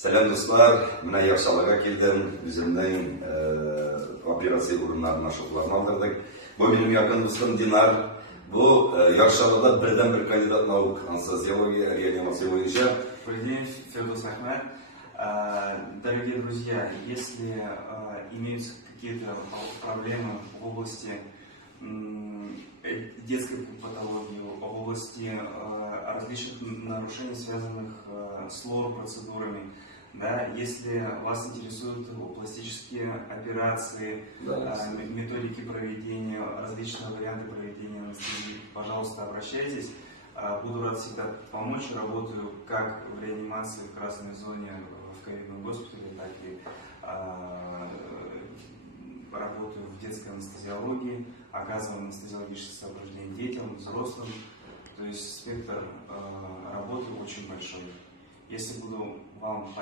Selam dostlar, ben Yarşalı'ya geldim. Bizimden operasyon ürünlerinin aşıklarını aldırdık. Bu benim yakın dostum Dinar. Bu Yarşalı'da birden bir kandidat nauk анестезиология, реанимация бойынша. Добрый день, Фирдус Ахмед. Дорогие друзья, если имеются какие-то проблемы в области детской патологии, в области различных нарушений, связанных с лор-процедурами, да, если вас интересуют пластические операции, методики проведения, различные варианты проведения анестезии, пожалуйста, обращайтесь. Буду рад всегда помочь. Работаю как в реанимации в красной зоне в ковидном госпитале, так и работаю в детской анестезиологии, оказываю анестезиологическое сопровождение детям, взрослым. То есть спектр работы очень большой. Если буду вам